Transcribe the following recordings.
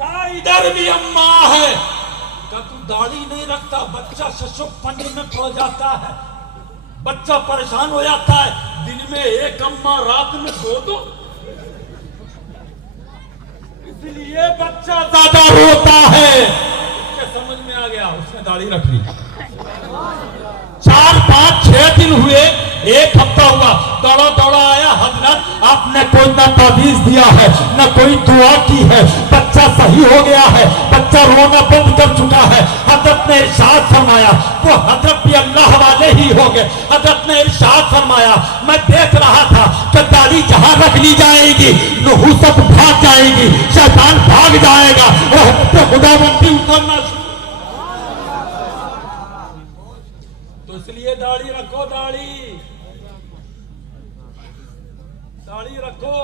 कहा इधर भी अम्मा है। कहा तू दाढ़ी नहीं रखता, बच्चा शशुपन में पड़ जाता है, बच्चा परेशान हो जाता है, दिन में एक अम्मा रात में दो, इसलिए बच्चा ज्यादा रोता है। उसके समझ में आ गया, उसने दाढ़ी रख ली। 4, 5, 6 दिन हुए, 1 हफ्ता हुआ, दौड़ा दौड़ा आया, हजरत आपने कोई ना तावीज दिया है ना कोई दुआ की है, बच्चा सही हो गया है, बच्चा रोना बंद कर चुका है। हजरत ने इरशाद फरमाया, वो हजरत भी अल्लाह वाले ही हो गए। हजरत ने इरशाद फरमाया, मैं देख रहा था कि दाढ़ी जहां रख ली जाएगी नहूसत भाग जाएगी, शैतान भाग जाएगा, रहमत खुदावंदी उतरना। तो इसलिए दाढ़ी रखो, दाढ़ी रखो,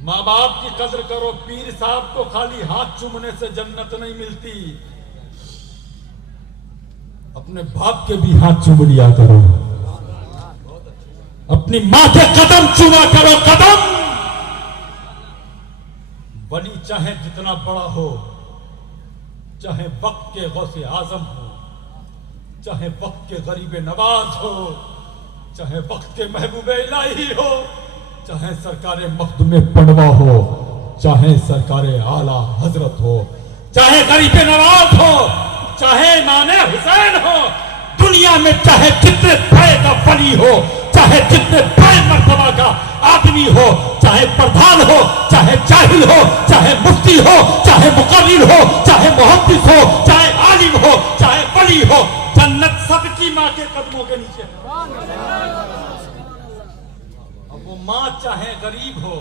माँ बाप की कदर करो। पीर साहब को खाली हाथ चूमने से जन्नत नहीं मिलती, अपने बाप के भी हाथ चूम लिया करो, अपनी माँ के कदम चूमा करो, कदम। वली चाहे जितना बड़ा हो, चाहे वक्त के गौसे आजम हो, चाहे वक्त के गरीब नवाज हो, चाहे वक्त के महबूब इलाही हो, चाहे सरकारे मखदूम पड़वा हो, चाहे सरकारे आला हजरत हो, चाहे गरीब नवाज हो, चाहे इमाम हुसैन हो, दुनिया में चाहे जितने बड़े का वली हो, चाहे जितने बड़े मर्तबा का आदमी हो, चाहे प्रधान हो, चाहे जाहिल हो, चाहे मुफ्ती हो, चाहे मुकर्रिर हो, चाहे मुहद्दिस हो, चाहे आलिम हो, चाहे वली हो, जन्नत सबकी माँ के कदमों के नीचे है। अब वो माँ चाहे गरीब हो,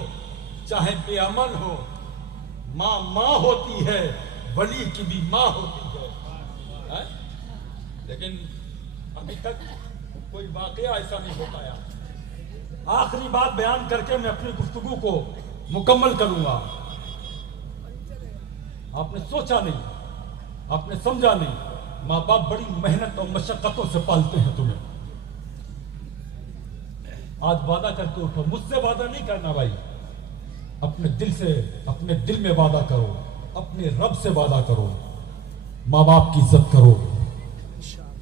चाहे बेअमल हो, माँ माँ होती है, वली की भी माँ होती है। लेकिन अभी तक कोई वाकया ऐसा नहीं हो पाया। आखिरी बात बयान करके मैं अपनी गुफ्तगू को मुकम्मल करूंगा। आपने सोचा नहीं, आपने समझा नहीं, माँ बाप बड़ी मेहनत और मशक्कतों से पालते हैं तुम्हें। आज वादा करके उठो, मुझसे वादा नहीं करना भाई, अपने दिल से, अपने दिल में वादा करो, अपने रब से वादा करो, माँ बाप की इज्जत करो।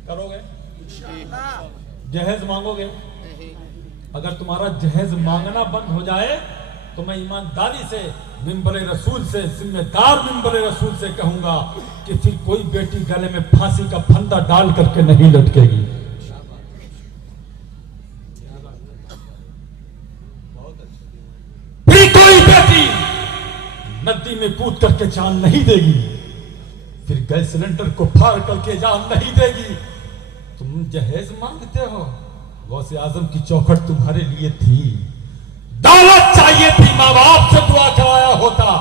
करोगे? जहेज मांगोगे? अगर तुम्हारा जहेज मांगना बंद हो जाए तो मैं ईमानदारी से मिंबर रसूल से, जिम्मेदार मिंबर रसूल से कहूंगा कि फिर कोई बेटी गले में फांसी का फंदा डाल करके नहीं लटकेगी। फिर कोई बेटी नदी में कूद करके जान नहीं देगी, फिर गैस सिलेंडर को फाड़ करके जान नहीं देगी। तुम जहेज मांगते हो, गौसे आजम की चौखट तुम्हारे लिए थी, दौलत चाहिए थी, माँ बाप से दुआ करवाया होता।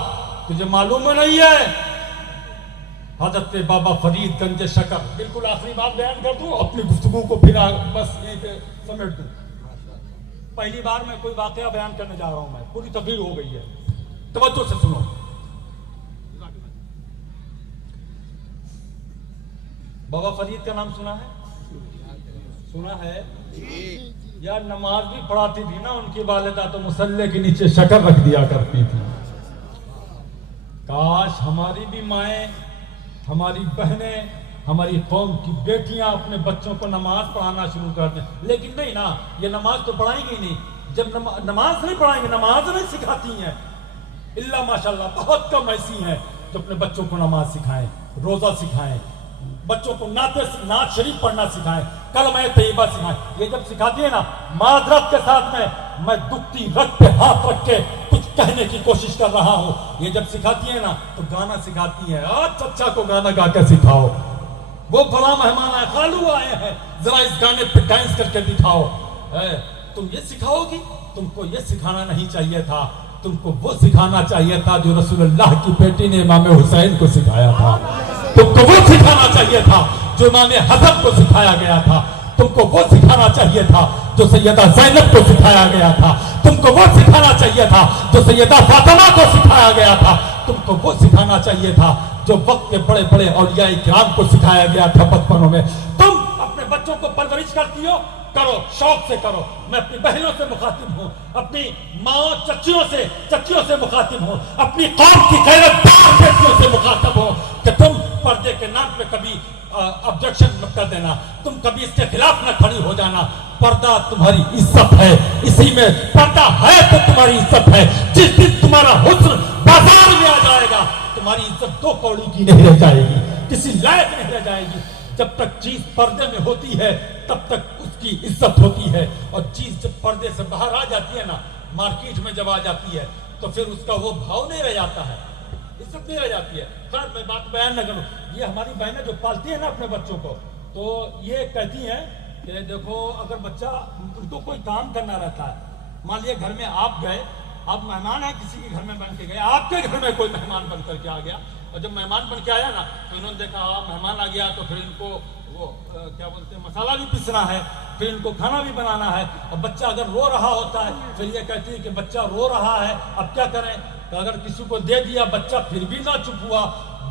तुझे मालूम नहीं है? हजरत बाबा फरीद गंज शकर। बिल्कुल आखिरी बात बयान कर दूं, अपनी गुफ्तगू को फिर बस यहीं पे समेट दूं। पहली बार मैं कोई वाकया बयान करने जा रहा हूं, मैं पूरी तकरीर हो गई है, तवज्जो से सुनो। बाबा फरीद का नाम सुना है? सुना है यार। नमाज भी पढ़ाती थी ना उनकी वालिदा, तो मुसल्ले के नीचे शक्कर रख दिया करती थी। काश हमारी भी माएँ, हमारी बहनें, हमारी कौम की बेटियां अपने बच्चों को नमाज पढ़ाना शुरू कर दें। लेकिन नहीं ना, ये नमाज तो पढ़ाएंगी नहीं। जब नमाज नहीं पढ़ाएंगे, नमाज नहीं सिखाती हैं, इल्ला माशाल्लाह बहुत कम ऐसी हैं जो अपने बच्चों को नमाज सिखाएं, रोजा सिखाएं, बच्चों को नात शरीफ पढ़ना सिखाएं, कलमा तैयबा सिखाएं। ये जब सिखाती है ना, मादरत के साथ में मैं दुखती रख पे हाथ रख के कुछ कहने की कोशिश कर रहा हूँ। ये जब सिखाती है ना तो गाना सिखाती है। आज चच्चा को गाना गा के सिखाओ, वो बड़ा मेहमान आए, खालू आए हैं, जरा इस गाने पे डांस करके दिखाओ। तुम ये सिखाओगी? तुमको ये सिखाना नहीं चाहिए था, तुमको वो सिखाना चाहिए था जो रसूलुल्लाह की बेटी ने इमाम हुसैन को सिखाया था। तुमको वो सिखाना चाहिए था जो इमाम हसन को सिखाया गया था। तुमको वो सिखाना चाहिए था जो सैयदा ज़ैनब को सिखाया गया था। तुमको वो सिखाना चाहिए था जो सैयदा फातिमा को सिखाया गया था। तुमको वो सिखाना चाहिए था जो वक्त के बड़े बड़े औलिया इकराम को सिखाया गया था बचपनों में। तुम अपने बच्चों को परवरिश करती हो, करो, शौक से करो। मैं अपनी बहनों से मुखातिब हूँ, अपनी माओ चच्चियों से मुखातिब हूँ, अपनी कौम की गैरतदार बेटियों से मुखातिब हूँ कि तुम पर्दे के नाम पे कभी ऑब्जेक्शन मत कर देना, तुम कभी इसके खिलाफ न खड़ी हो जाना। पर्दा तुम्हारी इज्जत है, इसी में पर्दा है तो तुम्हारी इज्जत है। जिस दिन तुम्हारा हुस्न बाजार में आ जाएगा, तुम्हारी इज्जत 2 कौड़ी की नहीं रह जाएगी, किसी लायक नहीं रह जाएगी। जब तक चीज पर्दे में होती है तब तक उसकी इज्जत होती है, और चीज जब पर्दे से बाहर आ जाती है ना, मार्केट में जब आ जाती है तो फिर उसका वो भाव नहीं रह जाता है, इज्जत नहीं रह जाती है। खैर मैं बात बयान न करूं, ये हमारी बहनें जो पालती है ना अपने बच्चों को, तो ये कहती हैं कि देखो अगर बच्चा, उनको कोई काम करना रहता है, मान लिया घर में आप गए, आप मेहमान हैं किसी के घर में बन के गए, आपके घर में कोई मेहमान बन करके आ गया, और जब मेहमान बन के आया ना तो इन्होंने देखा मेहमान आ गया, तो फिर इनको वो क्या बोलते हैं, मसाला भी पीसना है, फिर इनको खाना भी बनाना है। और बच्चा अगर रो रहा होता है, फिर ये कहती है कि बच्चा रो रहा है, अब क्या करें। तो अगर किसी को दे दिया, बच्चा फिर भी ना चुप हुआ,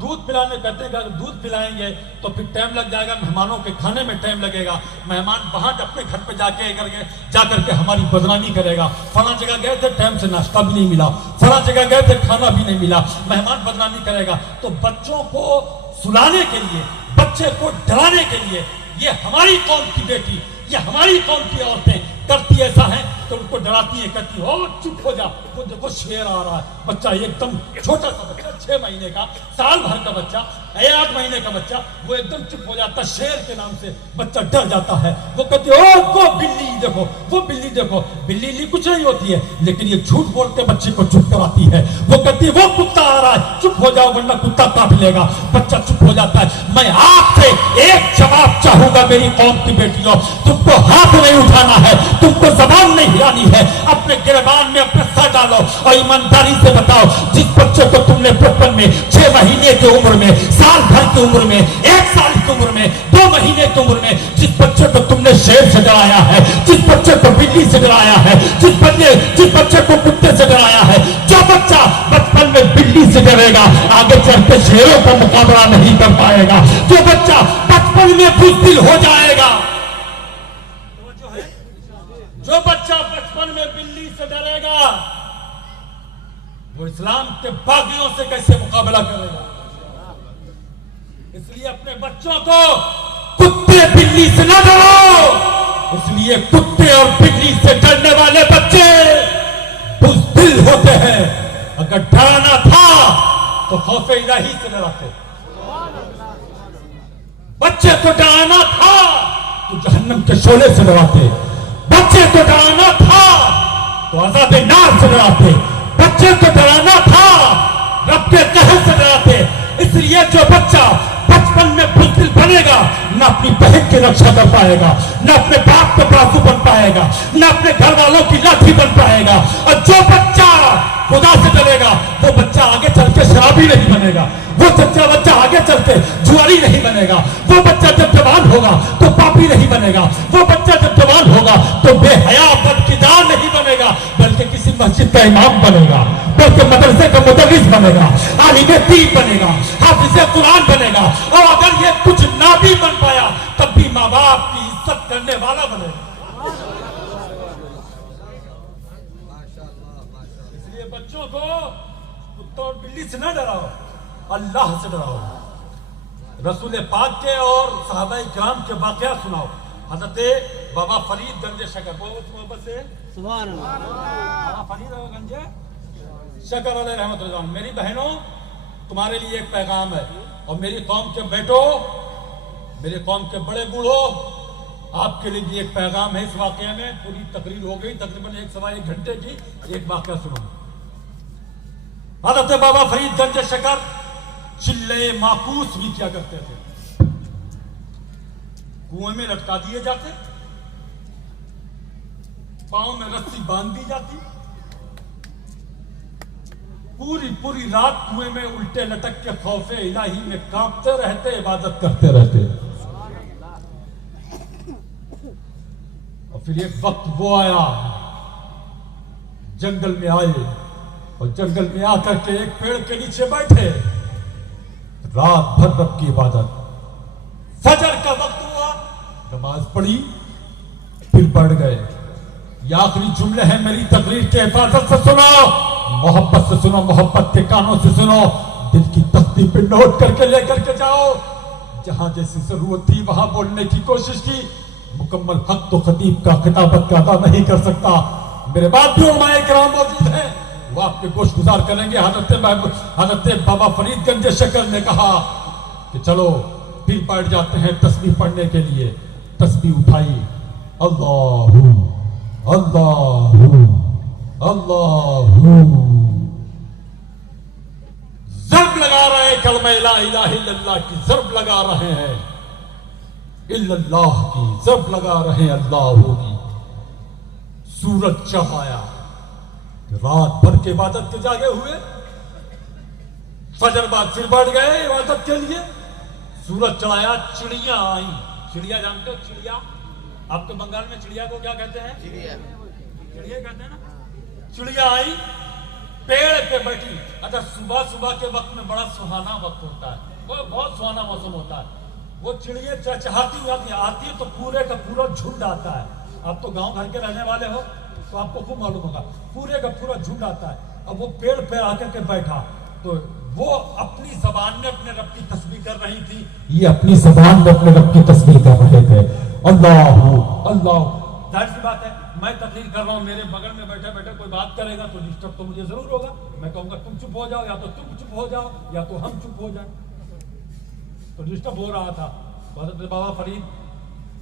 दूध पिलाने कहते हैं, अगर दूध पिलाएंगे तो फिर टाइम लग जाएगा, मेहमानों के खाने में टाइम लगेगा, मेहमान वहां अपने घर पे जाकर के हमारी बदनामी करेगा। फला जगह गए थे, टाइम से नाश्ता भी नहीं मिला, फला जगह गए थे, खाना भी नहीं मिला, मेहमान बदनामी करेगा। तो बच्चों को सुलाने के लिए, बच्चे को डराने के लिए, ये हमारी कौम की बेटी, ये हमारी कौम की औरतें करती ऐसा है, तो उनको डराती है, कहती हो चुप हो जा, वो देखो शेर आ रहा है। बच्चा एकदम छोटा सा बच्चा, 6 महीने का, साल भर का बच्चा, 8 महीने का बच्चा, वो एकदम चुप हो जाता है, शेर के नाम से बच्चा डर जाता है। वो कहती है ओ वो बिल्ली देखो, वो बिल्ली देखो, बिल्ली कुछ नहीं होती है, लेकिन ये झूठ बोल के बच्चे को चुप कराती है। वो कहती है वो कुत्ता आ रहा है, चुप हो जाओ वरना कुत्ता काट लेगा। बच्चा चुप हो जाता है। मैं आपसे एक जवाब चाहूंगा मेरी कौम की बेटियों, तुमको हाथ नहीं उठाना है, तुमको जबान नहीं हिलानी है, अपने गिरबान में अपने सर डालो और ईमानदारी से बताओ, जिस बच्चे को तुमने बचपन में 6 महीने की उम्र में, साल भर की उम्र में, 1 साल की उम्र में, 2 महीने की उम्र में, जिस बच्चे को तुमने शेर से डराया है, जिस बच्चे को बिल्ली से डराया है, जिस बच्चे को कुत्ते से डराया है, जो बच्चा बचपन में बिल्ली से डरेगा आगे चलते शेरों का मुकाबला नहीं कर पाएगा। जो बच्चा बचपन में बुज़दिल हो जाएगा, जो बच्चा बचपन में बिल्ली से डरेगा, वो इस्लाम के बागियों से कैसे मुकाबला करेगा। इसलिए अपने बच्चों को कुत्ते बिल्ली से न डरो। इसलिए कुत्ते और बिल्ली से डरने वाले बच्चे बुज़दिल होते हैं। अगर डराना था तो खौफ इलाही से डराते, बच्चे को डराना था तो जहन्नम के शोले से डराते, बच्चे को डराना था तो अज़ाब नार से डराते, बच्चे को डराना था रब के कहर से डराते। इसलिए जो बच्चा बचपन में बुज़दिल बनेगा, न अपनी बहन की रक्षा कर पाएगा, न अपने बाप का बाजू बन पाएगा, न अपने घर वालों की लाठी बन पाएगा। और जो बच्चा खुदा से डरेगा, वो बच्चा आगे चल के शराबी नहीं बनेगा, वो बच्चा आगे चल के जुआरी नहीं बनेगा, वो बच्चा जब जवान होगा तो पापी नहीं बनेगा, वो बच्चा जब जवान होगा तो बेहया बदकिरदार नहीं बनेगा, बल्कि किसी मस्जिद का इमाम बनेगा, बल्कि मदरसे का मुदर्रिस बनेगा, आलिम दीन बनेगा, हाफिज़ कुरान बनेगा। और अगर ये कुछ ना भी बन पाया तब भी माँ बाप की इज्जत करने वाला बनेगा। इसलिए बच्चों को कुत्तों और बिल्ली से न डराओ, अल्लाह से डराओ। रसूल पाक के और सहाबाए किराम के वाक़या सुनाओ। हज़रत बाबा फरीद गंजे शकर, बहुत मोहब्बत से सुभान अल्लाह, बाबा फरीद गंजे शकर अलैहि रहमतुल्लाह। मेरी बहनों, तुम्हारे लिए एक पैगाम है, और मेरी कौम के बेटों, मेरे कौम के बड़े बूढ़ों, आपके लिए भी एक पैगाम है। इस वाक़े में पूरी तकरीर हो गई, तकरीबन 1 सवा 1 घंटे की। एक वाक़या सुनो। हज़रत बाबा फरीद गंजे शकर चिल्ले माकूस भी किया करते थे, कुएं में लटका दिए जाते, पांव में रस्सी बांध दी जाती, पूरी रात कुएं में उल्टे लटक के खौफे इलाही में कांपते रहते, इबादत करते रहते। और फिर एक वक्त वो आया, जंगल में आए और जंगल में आकर के एक पेड़ के नीचे बैठे, रात भर रब की इबादत। फजर का वक्त हुआ, नमाज पढ़ी, फिर बढ़ गए। ये आखिरी जुमले हैं मेरी तकरीर के, हिफाजत से सुनो, मोहब्बत से सुनो, मोहब्बत के कानों से सुनो, दिल की तख्ती पे नोट करके लेकर के जाओ। जहां जैसी जरूरत थी वहां बोलने की कोशिश की। मुकम्मल हक तो खतीब का खिताबत का अदा नहीं कर सकता। मेरे बाद भी उलमाए किराम मौजूद हैं, वो आपके गोश गुजार करेंगे। हजरत बाबा फरीदगंज शकर ने कहा कि चलो फिर बैठ जाते हैं तस्बीह पढ़ने के लिए। तस्बीह उठाई, अल्लाहू अल्लाहू अल्लाहू, जर्ब लगा रहे हैं, कलमा ला इलाहा इल्लल्लाह की जर्ब लगा रहे हैं, इल्लल्लाह की जर्ब लगा रहे हैं, अल्लाहू की। सूरज चढ़ाया, रात भर के इबादत के जागे हुए, फजर बाद फिर बढ़ गए इबादत के लिए। सूरज चढ़ाया, चिड़िया आई। चिड़िया जानते हो? चिड़िया आपके बंगाल में चिड़िया को क्या कहते हैं? चिड़िया कहते हैं ना। चिड़िया आई, पेड़ पे बैठी। अच्छा, सुबह सुबह के वक्त में बड़ा सुहाना वक्त होता है, वो बहुत सुहाना मौसम होता है। वो चिड़िया चहचहाती हुई आती है तो पूरे का पूरा झुंड आता है। आप तो गांव घर के रहने वाले हो तो आपको खूब मालूम होगा, पूरे का पूरा झुंड आता है। अब वो पेड़ पे आकर के बैठा तो वो अपनी जबान में अपने रब की तस्बीह कर रही थी। ये अपनी जबान में अपने रब की तस्बीह कर रहे थे। अल्लाह अल्लाह। जाहिर सी बात है, मैं तकरीर कर रहा हूँ, मेरे बगल में बैठे बैठे कोई बात करेगा तो डिस्टर्ब तो मुझे जरूर होगा। मैं कहूंगा तुम चुप हो जाओ, या तो तुम चुप हो जाओ, या तो हम चुप हो जाए। तो डिस्टर्ब हो रहा था। बाबा फरीद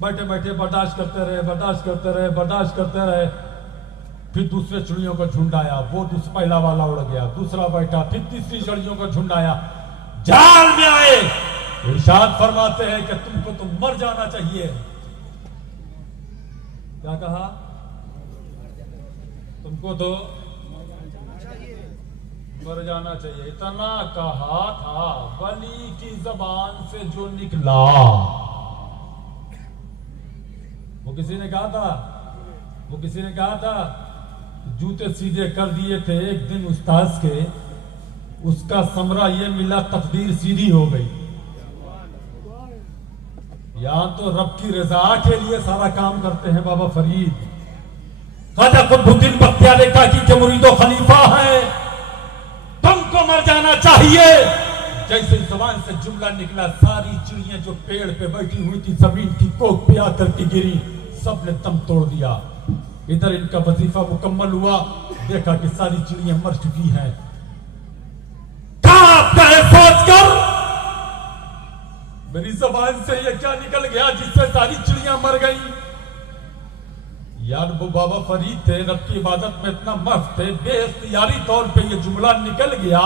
बैठे बैठे बर्दाश्त करते रहे, बर्दाश्त करते रहे, बर्दाश्त करते रहे। फिर दूसरे चिड़ियों का झुंड आया, वो पहला वाला उड़ गया, दूसरा बैठा, फिर तीसरी चिड़ियों का झुंड आया। जाल में आए, इरशाद फरमाते हैं कि तुमको तो मर जाना चाहिए। क्या कहा? तुमको तो मर जाना चाहिए। इतना कहा था, वली की जबान से जो निकला, वो किसी ने कहा था, वो किसी ने कहा था, जूते सीधे कर दिए थे एक दिन उस्ताद के, उसका समरा ये मिला, तकदीर सीधी हो गई। यहां तो रब की रजा के लिए सारा काम करते हैं बाबा फरीद। ख्वाजा कुतुबुद्दीन बख्तियार काकी के मुरीदो खलीफा है। तुमको मर जाना चाहिए। जैसे जबान से जुमला निकला, सारी चिड़ियां जो पेड़ पे बैठी हुई थी जमीन की कोख पे आकर के गिरी, सबने दम तोड़ दिया। इधर इनका वजीफा मुकम्मल हुआ, देखा कि सारी चिड़ियां मर चुकी हैं। सोच कर मेरी जबान से ये क्या निकल गया जिससे सारी चिड़ियां मर गई? यार वो बाबा फरीद थे, रब की इबादत में इतना मस्त थे, बेइख्तियारी तौर पे ये जुमला निकल गया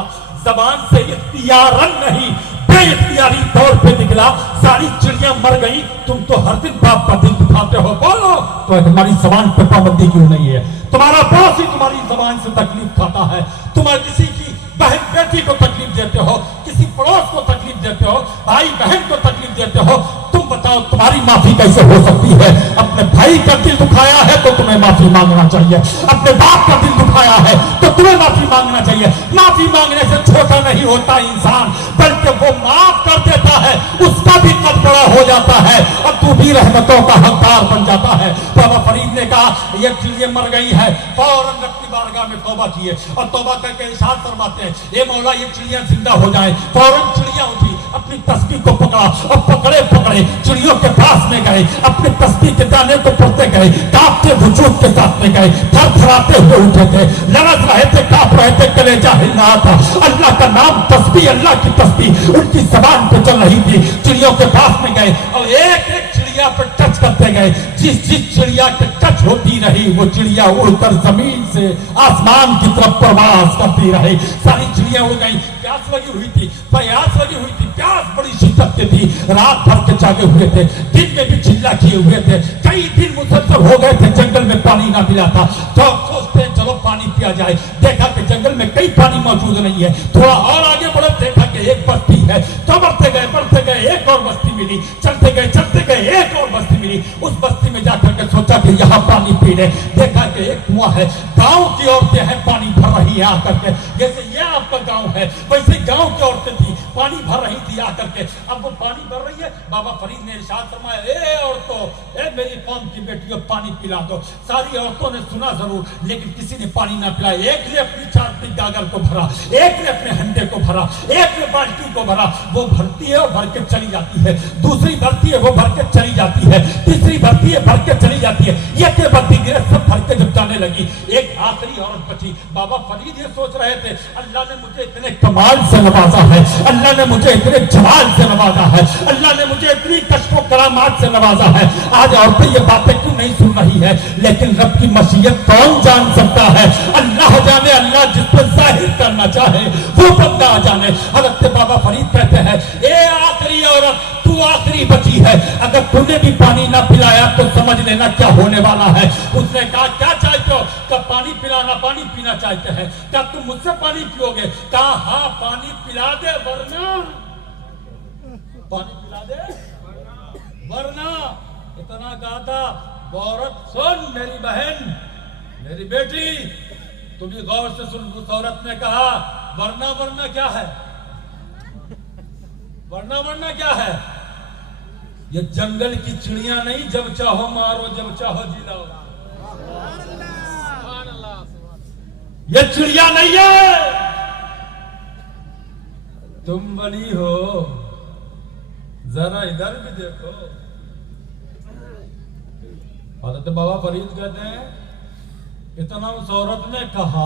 जबान से, इख्तियारन नहीं बेइख्तियारी तौर पे निकला, सारी चिड़ियां मर गई। तुम तो हर दिन बाप का दिल दुखाते हो, बोलो तो तुम्हारी जबान पे पाबंदी क्यों नहीं है? तुम्हारा बॉस ही तुम्हारी जबान से तकलीफ खाता है। तुम किसी की बहन बेटी को तकलीफ देते हो, किसी पड़ोस को तकलीफ देते हो, भाई बहन को तकलीफ देते हो। तुम बताओ तुम्हारी माफी कैसे हो सकती है? अपने भाई का दिल दुखाया है तो तुम्हें माफी मांगना चाहिए, अपने बाप का दिल दुखाया है तो तुम्हें माफी मांगना चाहिए। माफी मांगने से छोटा नहीं होता इंसान, बल्कि वो माफ कर देता है, उसका भी कद बड़ा हो जाता है और तू भी रहमतों का हकदार बन जाता है। बाबा फरीद ने कहा ये चिड़ियां मर गई है, फौरन रब की बारगाह में तौबा किए और तौबा करके इरशाद फरमाते हैं, ये मौला ये चिड़ियां जिंदा हो जाए। फौरन चिड़ियां उठी, अपनी तस्बीह को पकड़ा और पकड़े पकड़े चिड़ियों के पास में गए, अपनी तस्बीह के दाने को पढ़ते गए, कांपते वजूद के साथ में गए, थरथराते हुए उठे थे, लड़स रहे थे, कांप रहे थे, कलेजा हिल रहा था। अल्लाह का नाम तस्बीह, अल्लाह की तस्बीह उनकी जबान पे चल रही थी। चिड़ियों के पास में गए और एक एक चिड़िया पर टच करते गए। जिस जिस चिड़िया के टच होती रही वो चिड़िया उड़कर जमीन से आसमान की तरफ प्रवास करती रही। सारी चिड़िया उड़ गई। प्यास लगी हुई थी, प्यास लगी हुई थी, प्यास बड़ी शिद्दत की थी, रात भर के जागे हुए थे, दिन में भी चिल्ला किए हुए थे, कई दिन मुसलसल हो गए थे, जंगल में पानी ना मिला था। तो सोचते हैं चलो पानी पिया जाए। देखा कि जंगल में कई पानी मौजूद नहीं है। थोड़ा और आगे बढ़े, देखा कि एक बस्ती है। तो बढ़ते गए एक और बस्ती मिली, चलते गए एक और बस्ती मिली। उस बस्ती में जाकर करके सोचा कि यहाँ पानी पी ले। देखा कि एक कुआं है, गांव की औरतें हैं, पानी भर रही है आकर के। जैसे ये आपका गांव है वैसे गांव की औरतें थी, पानी भर रही थी आकर के। अब वो पानी भर रही है, बाबा फरीद ने इरशाद फरमाया, ए औरतों, ए मेरी कौम की बेटियों, पानी पिला दो। सारी औरतों ने सुना जरूर, लेकिन किसी ने पानी ना पिलाया। एक ने अपनी छाती गागर को भरा, एक ने अपने हंडे को भरा, एक ने बाल्टी को भरा। वो भरती है और भर के चली जाती है, दूसरी भरती है, वो भर के चली जाती है, तीसरी भरती है, भर के चली जाती है। ये के भरती गिरे, सब भर के जब जाने लगी, एक आखिरी औरत बची। बाबा फरीद ये सोच रहे थे, अल्लाह ने मुझे इतने कमाल से नवाजा है, अल्लाह ने मुझे इतने जमाल से नवाजा है, अल्लाह ने मुझे इतनी कश्मो करामात से नवाजा है। आज औरतें ये बातें क्यों नहीं सुन रही है? लेकिन रब की मशीयत कौन जान सकता है? अल्लाह जाने, अल्लाह जिस पर जाहिर करना चाहे वो बंदा जाने। हज़रत बाबा फरीद कहते हैं, ए आखिरी औरत, तू आखिरी बची है, अगर तूने भी पानी ना पिलाया तो समझ लेना क्या होने वाला है। उसने कहा, क्या चाहते हो? कब पानी पिलाना, पानी पीना चाहते हैं? क्या तुम मुझसे पानी पियोगे? कहा, हाँ पानी पिला दे, वरना पानी पिला दे, वरना। इतना कहा था। औरत सुन, मेरी बहन, मेरी बेटी, तुम भी गौर से सुन। उस औरत ने कहा, वरना वरना क्या है? वरना वरना क्या है? ये जंगल की चिड़िया नहीं, जब चाहो मारो, जब चाहो जिलाओ। ये चिड़िया नहीं है, तुम बनी हो। जरा इधर भी देखो। हज़रत बाबा फरीद कहते हैं, इतना उस औरत ने कहा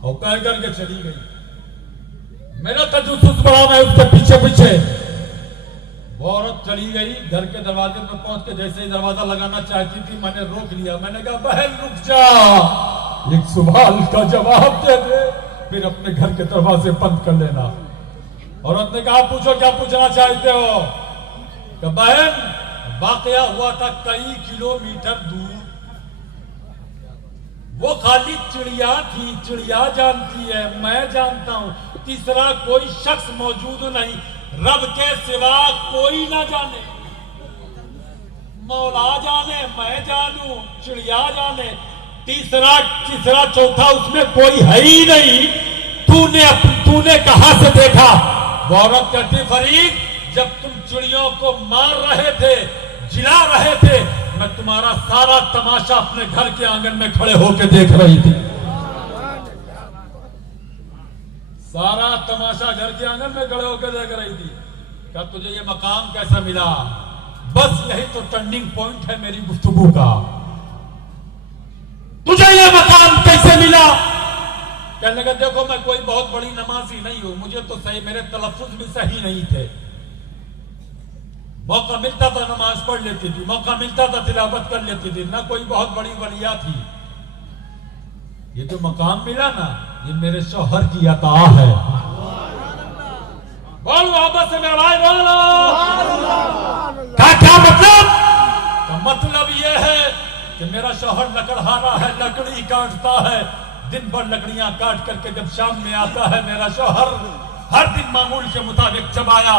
और कह करके चली गई। मेरा तजुस्सुस बड़ा, मैं उसके पीछे पीछे। वो औरत चली गई, घर के दरवाजे पर पहुंच के जैसे ही दरवाजा लगाना चाहती थी, मैंने रोक लिया। मैंने कहा, बहन रुक जा, एक सवाल का जवाब दे दे, फिर अपने घर के दरवाजे बंद कर लेना। औरत ने कहा, पूछो, क्या पूछना चाहते हो? कि बहन, वाकया हुआ था कई किलोमीटर दूर, वो खाली चिड़िया थी, चिड़िया जानती है, मैं जानता हूं, तीसरा कोई शख्स मौजूद नहीं, रब के सिवा कोई ना जाने। मौला जाने, मैं जानूं, चिड़िया जाने, तीसरा चौथा उसमें कोई है ही नहीं। तूने कहां से देखा? औरत कहती, फरीद, जब तुम चिड़ियों को मार रहे थे, जिला रहे थे, मैं तुम्हारा सारा तमाशा अपने घर के आंगन में खड़े होकर देख रही थी। सारा तमाशा घर के आंगन में खड़े होकर देख रही थी। क्या तुझे ये मकाम कैसा मिला? बस यही तो टर्निंग पॉइंट है मेरी गुफ्तगू का। तुझे ये मकाम कैसे मिला? कहने लगा, देखो मैं कोई बहुत बड़ी नमाजी नहीं हूं, मुझे तो सही, मेरे तलफ्फुज़ भी सही नहीं थे। मौका मिलता था नमाज पढ़ लेती थी, मौका मिलता था तिलावत कर लेती थी, ना कोई बहुत बड़ी वलिया थी। ये जो मकाम मिला ना, ये मेरे शौहर की अता है। बोल मोहब्बत से मेरा भाई, बोलो। क्या मतलब? तो मतलब ये है कि मेरा शौहर लकड़हारा है, लकड़ी काटता है, दिन भर लकड़ियां काट करके जब शाम में आता है मेरा शौहर, हर दिन मामूल के मुताबिक जब आया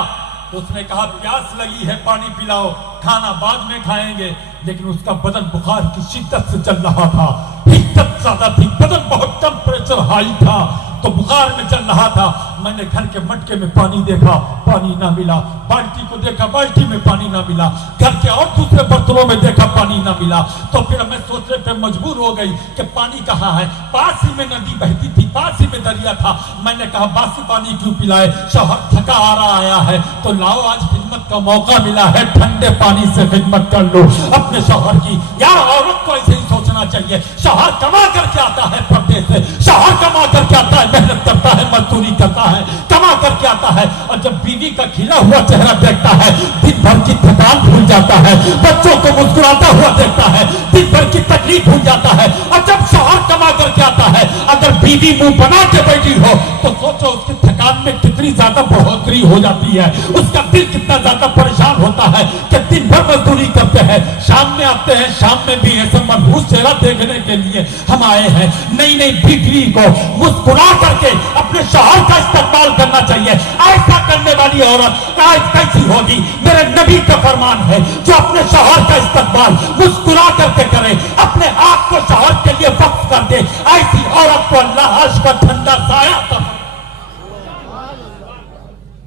तो उसने कहा, प्यास लगी है, पानी पिलाओ, खाना बाद में खाएंगे। लेकिन उसका बदन बुखार की शिद्दत से चल रहा था, हिद्दत ज्यादा थी, बदन बहुत टेम्परेचर हाई था, तो बुखार में चल रहा था। मैंने घर के मटके में पानी देखा, पानी ना मिला, बाल्टी को देखा, बाल्टी में पानी ना मिला, घर के और दूसरे बर्तनों में देखा, पानी ना मिला। तो फिर मैं सोचने पे मजबूर हो गई कि पानी कहाँ है। पास ही में नदी बहती थी, पास ही में दरिया था। मैंने कहा, बासी पानी क्यों पिलाए, शौहर थका आ रहा आया है, तो लाओ आज खिदमत का मौका मिला है, ठंडे पानी से खिदमत कर लो अपने शौहर की। यार औरत को ऐसे ही सोचना चाहिए। शौहर कमा करके आता है पर्दे से, शौहर कमा करके आता है, मेहनत करता है, मजदूरी करता है, कमा करके आता है, और जब बीवी का खिला हुआ चेहरा देखता है, दिन भर की थकान भूल जाता है, बच्चों को मुस्कुराता हुआ देखता है, दिन भर की तकलीफ भूल जाता है। और जब शौहर कमा करके आता है, अगर बीवी मुंह बना के बैठी हो तो सोचो उसकी थकान में कितनी ज्यादा बढ़ोतरी हो जाती है, उसका दिल कितना ज्यादा परेशान होता है कि दिन भर मजदूरी करते हैं, शाम में आते हैं, शाम में भी ऐसा मनहूस चेहरा देखने के लिए हम आए हैं। नई नई बीवी को मुस्कुरा करके अपने शौहर का इस्तेमाल करना चाहिए। ऐसा करने वाली करती औरत आज कैसी होगी। मेरे नबी का फरमान है, जो अपने शौहर का इस्तकबाल मुस्कुरा करके करे, अपने आप को शौहर के लिए वक्फ कर दे, ऐसी औरत को अल्लाह अर्श का ठंडा साया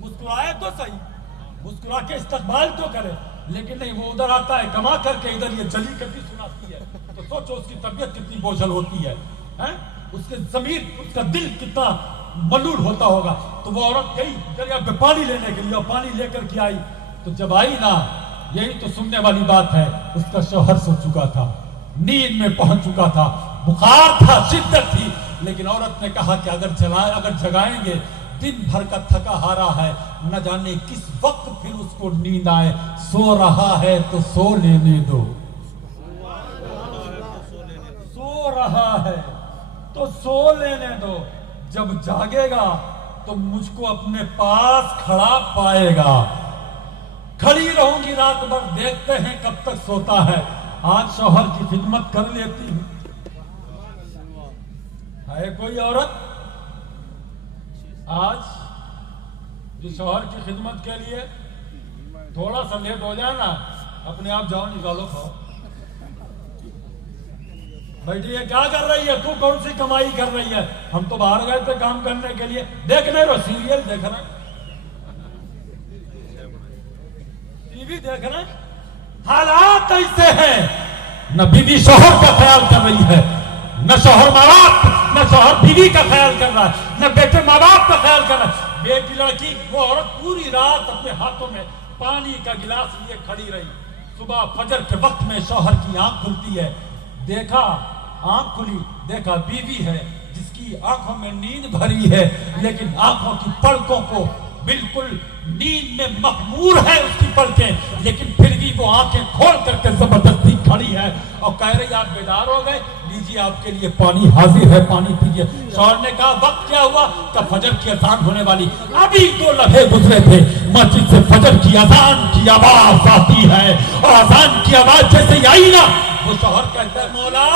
मुस्कुराए तो सही, मुस्कुरा के इस्तकबाल तो करे, लेकिन नहीं, वो उधर आता है कमा करके, इधर ये जली कभी सुनाती है, तो सोचो उसकी तबीयत कितनी बोझल होती है, हैं? उसके जमीर, उसका दिल कितना मलूल होता होगा। तो वो औरत गई दरिया पे पानी लेने के लिए, और पानी लेकर के आई, तो जब आई ना, यही तो सुनने वाली बात है, उसका शौहर सो चुका था, नींद में पहुंच चुका था, बुखार था, शिद्दत थी, लेकिन औरत ने कहा कि अगर जगाएंगे, दिन भर का थका हारा है, न जाने किस वक्त फिर उसको नींद आए, सो रहा है तो सो लेने दो, सो रहा है तो सो लेने दो, जब जागेगा तो मुझको अपने पास खड़ा पाएगा, खड़ी रहूंगी रात भर, देखते हैं कब तक सोता है। आज शौहर की खिदमत कर लेती हूं, है कोई औरत आज जो शौहर की खिदमत के लिए थोड़ा सा लेट हो जाए ना, अपने आप जाओ निकालो खाओ, बैठी है क्या कर रही है, तू कौन सी कमाई कर रही है, हम तो बाहर गए थे काम करने के लिए, देख नहीं रहो सीरियल देख रहे, टीवी देख रहे, हालात ऐसे हैं, न बीवी शौहर का ख्याल कर रही है, न शौहर माँ बाप, न शौहर बीवी का ख्याल कर रहा है, न बेटे माँ बाप का ख्याल कर रहा है। बेटी लड़की, वो औरत पूरी रात अपने हाथों में पानी का गिलास लिए खड़ी रही, सुबह फजर के वक्त में शौहर की आंख खुलती है, देखा, आंख खुली, देखा बीवी है जिसकी आंखों में नींद भरी है, लेकिन आंखों की पलकों को बिल्कुल नींद में मखमूर है उसकी पलकें, लेकिन फिर भी वो आंखें खोल करके जबरदस्ती खड़ी है और कह रही आप बेदार हो गए, लीजिए आपके लिए पानी हाजिर है, पानी पीजिए। शौहर ने कहा वक्त क्या हुआ, कब फजर की अजान होने वाली, अभी 2 लम्हे गुजरे थे, मस्जिद से फजर की अजान की आवाज आती है, और अजान की आवाज जैसे आई ना, वो शौहर कहता है मौला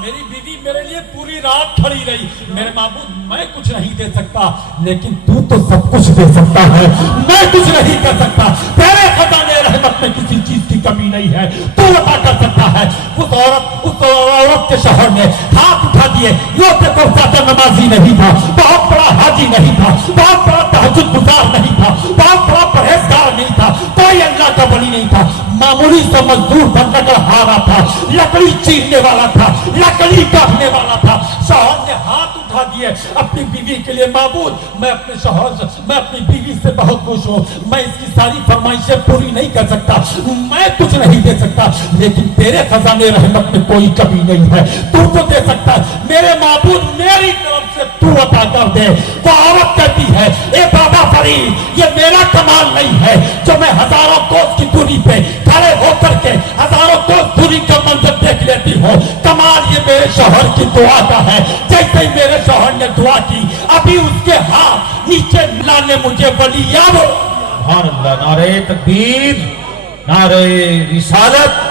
मेरी बीवी मेरे लिए पूरी रात खड़ी रही, मेरे माबूद मैं कुछ नहीं दे सकता, लेकिन तू तो सब कुछ दे सकता है, मैं कुछ नहीं कर सकता, तेरे खजाने रहमत में किसी चीज की कमी नहीं है, तू अता कर सकता है। उस औरत के शौहर ने हाथ उठा दिए, यो देखो ज्यादा नमाजी नहीं था, बहुत बड़ा हाजी नहीं था, बहुत बड़ा तहज्जुद गुजार नहीं था, बहुत बड़ा परहेजगार नहीं था, कोई अल्लाह का वली नहीं था, मामूली सा मजदूर था, लकड़हारा था, लकड़ी चीरने वाला था, लकड़ी काटने वाला था। शौहर ने हाथ उठा दिए अपनी बीवी के लिए, माबूद मैं अपने शौहर से, मैं अपनी बीवी से बहुत खुश हूँ, मैं इसकी सारी फरमाइशें पूरी नहीं कर सकता, मैं कुछ नहीं दे सकता, लेकिन तेरे खजाने रहमत में कोई कमी नहीं है, तू तो दे सकता है, मेरे माबूद मेरी तरफ से तू अता कर दे। वो औरत कहती है ए बाबा फरीद, ये मेरा कमाल नहीं है जो मैं हजारों कोस की दूरी पे खड़े होकर के हजारों कोस दूरी का मंजर देख लेती हूँ, कमाल ये मेरे शौहर की दुआ का है, जैसे ही मेरे शौहर ने दुआ की, अभी उसके हाथ नीचे लाने मुझे वली याद हो। नारे तकबीर, नारे रिसालत,